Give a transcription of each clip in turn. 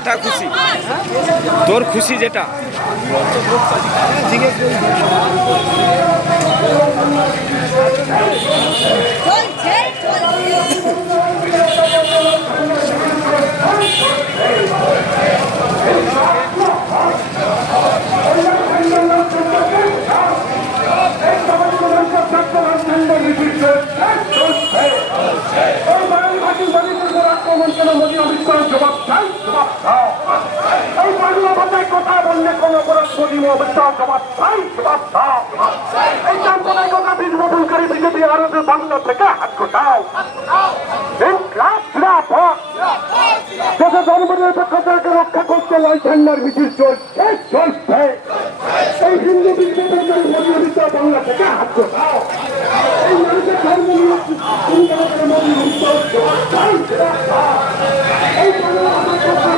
যেটা খুশি। তোর খুশি যেটা। চলছে চলছে কথা বললে কোন অপরাধ মোদী অবিশ্বাস জবাব চাই জবাব দাও এই চান্তনায় কথা বীজ বদলকারী বিজেপি আর বাংলা থেকে হাত গোটাও ইনকলাব জিন্দাবাদ। দেশে ধর্মনিরপেক্ষতাকে রক্ষা করতে লাল ঝান্ডার মিছিল চলছে চলছে এই হিন্দু অবিশ্বাস বাংলা থেকে হাত গোটাও এই মানুষের ধর্ম নিরপেক্ষতাকে মোদী অবিশ্বাস জবাব চাই জবাব দাও। এই বাংলা আমাদের কথা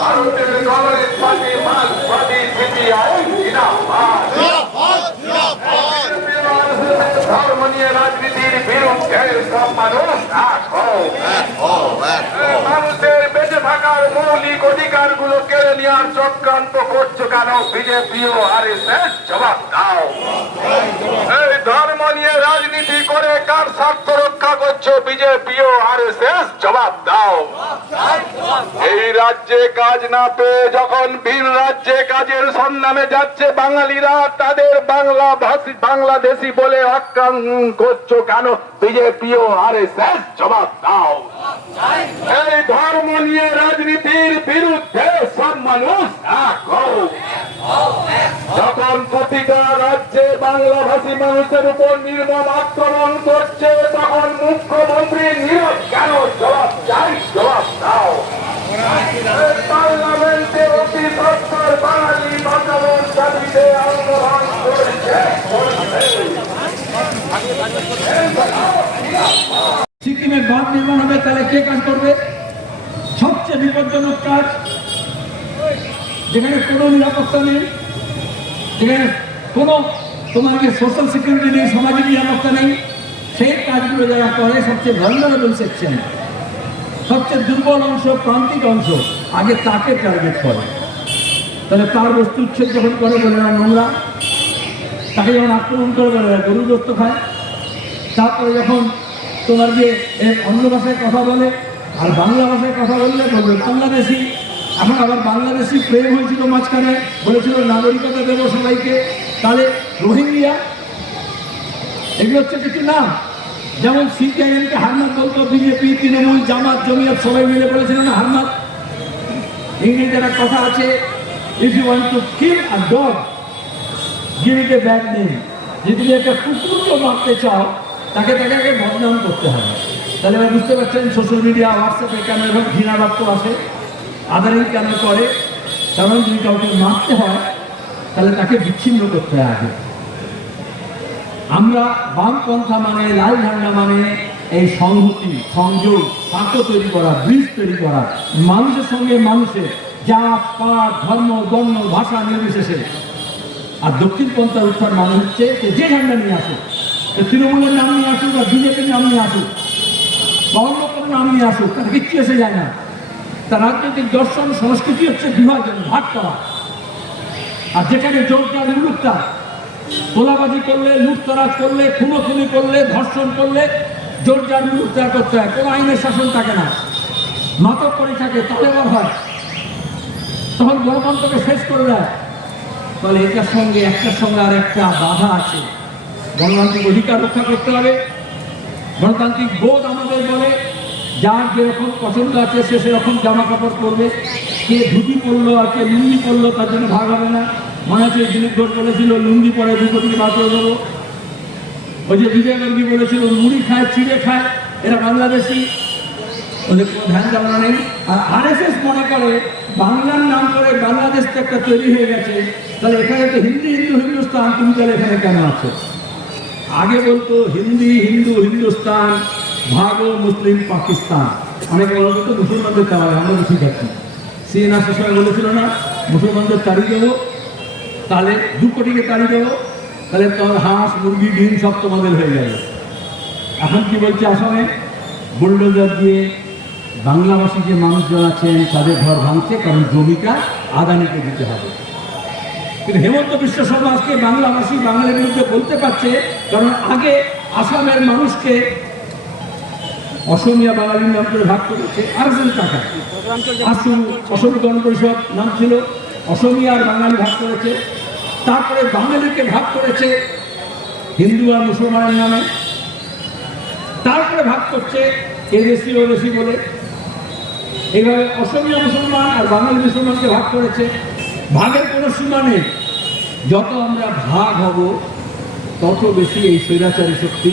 ভারতের কংগ্রেস পার্টি মার্ক্সবাদী সিপিআই জিন্দাবাদ ধর্ম নিয়ে রাজনীতির বিরুদ্ধে সব মানুষ এক হও। মানুষের বেঁচে থাকার মৌলিক অধিকারগুলো কেড়ে নেওয়ার চক্রান্ত করছ কেন বিজেপি ও আর জবাব দাও এই ধর্ম নিয়ে রাজনীতি করে কার স্বার্থ করছ বিজেপি ও আর এস এস জবাব দাও। এই রাজ্যে কাজ না পেয়ে যখন ভিন রাজ্যে কাজের সন্ধানে যাচ্ছে বাঙালিরা, তাদের বাংলা ভাষী বাংলাদেশি বলে আক্রান্ত করছ কেন? বিজেপি ও আর এস এস জবাব দাও। এই ধর্ম নিয়ে রাজনীতির বিরুদ্ধে সব মানুষ যখন প্রতিটা রাজ্যে বাংলাভাষী মানুষের উপর নির্মম আক্রমণ করছে, তখন মুখ্যমন্ত্রী নীরব কেন? জবাব চাই, জবাব দাও। পার্লামেন্টে অতি সত্তর বাঙালি বাঁচানোর দাবিতে আন্দোলন করছে। সিকিমের বাঁধ নির্মাণ হবে, তাহলে কে কাজ করবে? সবচেয়ে বিপজ্জনক কাজ, যেখানে কোনো নিরাপত্তা নেই, যেখানে কোনো তোমাকে সোশ্যাল সিকিউরিটি নেই, সামাজিক নিরাপত্তা নেই সেই কাজগুলো যারা করে, সবচেয়ে ভালনারেবল সেকশন সবচেয়ে দুর্বল অংশ প্রান্তিক অংশ, আগে তাকে টার্গেট করে। তাহলে তার বস্তু উচ্ছেদ যখন করে, বলে না নোংরা। তাকে যখন আক্রমণ করে, বলে না গরু দত্ত খায়। তারপরে যখন তোমার যে অন্য ভাষায় কথা বলে, আর বাংলা ভাষায় কথা বললে বলবে বাংলাদেশি এখন আবার বাংলাদেশি প্রেম হয়েছিল মাঝখানে, বলেছিল নাগরিকতা দেবো সবাইকে। তাহলে রোহিঙ্গিয়া, এগুলো হচ্ছে কিছু নাম। যেমন সিপিআইএমকে হারমাত বলতো বিজেপি তৃণমূল, জামাত, জমিয়াত, সবাই মিলে বলেছিল না হারমাত? ইংরেজির একটা কথা আছে if you want to kill a dog give a bad name যদি তুমি একটা কুকুরকে মারতে চাও, তাকে তাকে আগে বদনাম করতে হবে। তাহলে বুঝতে পারছেন সোশ্যাল মিডিয়া হোয়াটসঅ্যাপে কেন এরকম ঘৃণা বাক্য আসে আদারিং কেন করে কারণ যদি কাউকে মারতে হয়, তাহলে তাকে বিচ্ছিন্ন করতে আগে। আমরা বামপন্থা মানে লাল ঝান্ডা মানে এই সংহতি, সংযোগ সাঁকো তৈরি করা, ব্রিজ তৈরি করা, মানুষের সঙ্গে মানুষের জাত, পাত, ধর্ম, বর্ণ, ভাষা নির্বিশেষে। আর দক্ষিণ পন্থার উত্থান মানে হচ্ছে যে ঝান্ডা নিয়ে আসুক তৃণমূলের নাম নিয়ে আসুক বা বিজেপির নাম নিয়ে আসুক, বা নাম নিয়ে আসুক তাতে কিচ্ছু এসে যায় না। তার রাজনৈতিক দর্শন, সংস্কৃতি হচ্ছে বিভাজন ভাগ করা। আর যেখানে জোরদার নির্মুক্তা তোলাবাজি করলে, লুটতরাজ করলে, খুনোখুনি করলে, ধর্ষণ করলে জোরদার নির্মুক্তার করতে হয়। কোনো আইনের শাসন থাকে না। মাতক করে থাকে তালেবান হয়। তখন গণতন্ত্রকে শেষ করে দেয়। তাহলে এটার সঙ্গে, একটার সঙ্গে আর একটা বাধা আছে। গণতান্ত্রিক অধিকার রক্ষা করতে হবে। গণতান্ত্রিক বোধ আমাদের বলে। যার যেরকম পছন্দ আছে, সে সেরকম জামা কাপড় পরবে। কে ধুতি পরলো আর কে লুঙ্গি পরলো, তার জন্য ভাগ হবে না। মনে আছে দিলীপ ঘোষ বলেছিল, লুঙ্গি পরে বার করে দেবো। ওই যে বিজয় গান্ধী বলেছিল, মুড়ি খায়, চিড়ে খায়, এরা বাংলাদেশি। ওদের কোনো ধ্যান ধারণা নেই। আর আরএসএস মনে করে বাংলার নাম করে বাংলাদেশ তো একটা তৈরি হয়ে গেছে। তাহলে এখানে তো হিন্দি, হিন্দু, হিন্দুস্তান, তুমি তাহলে এখানে কেন আছো? আগে বলতো, হিন্দি, হিন্দু, হিন্দুস্তান। ভাগো মুসলিম পাকিস্তান। অনেকে বলতো তো মুসলমানদের তাড়াবে আমরা ঠিক আছি সিএনআর সে সময় বলেছিল না, মুসলমানদের তাড়িয়ে দেবো, তাহলে দু কোটিকে তাড়িয়ে দেবো, তাহলে তোমার হাঁস, মুরগি, ডিম সব তোমাদের হয়ে যাবে। এখন কি বলছে আসামে? বুলডোজার দিয়ে বাংলাভাষী যে মানুষজন আছেন তাদের ঘর ভাঙছে, কারণ জমিটা আদানিকে দিতে হবে। কিন্তু হেমন্ত বিশ্ব শর্মা আজকে বাংলাভাষী বাঙালির বিরুদ্ধে বলতে পারছে, কারণ আগে আসামের মানুষকে অসমিয়া বাঙালির নাম করে ভাগ করেছে আরেকজন টাকা আসু অসম গণ পরিষদ নাম ছিল অসমিয়া আর বাঙালি ভাগ করেছে। তারপরে বাঙালিকে ভাগ করেছে হিন্দু আর মুসলমানের নামে। তারপরে ভাগ করছে এ দেশি ও দেশি বলে। এইভাবে অসমীয়া মুসলমান আর বাঙালি মুসলমানকে ভাগ করেছে। ভাগের কোনো সীমা নেই। যত আমরা ভাগ হব, তত বেশি এই স্বৈরাচারী শক্তি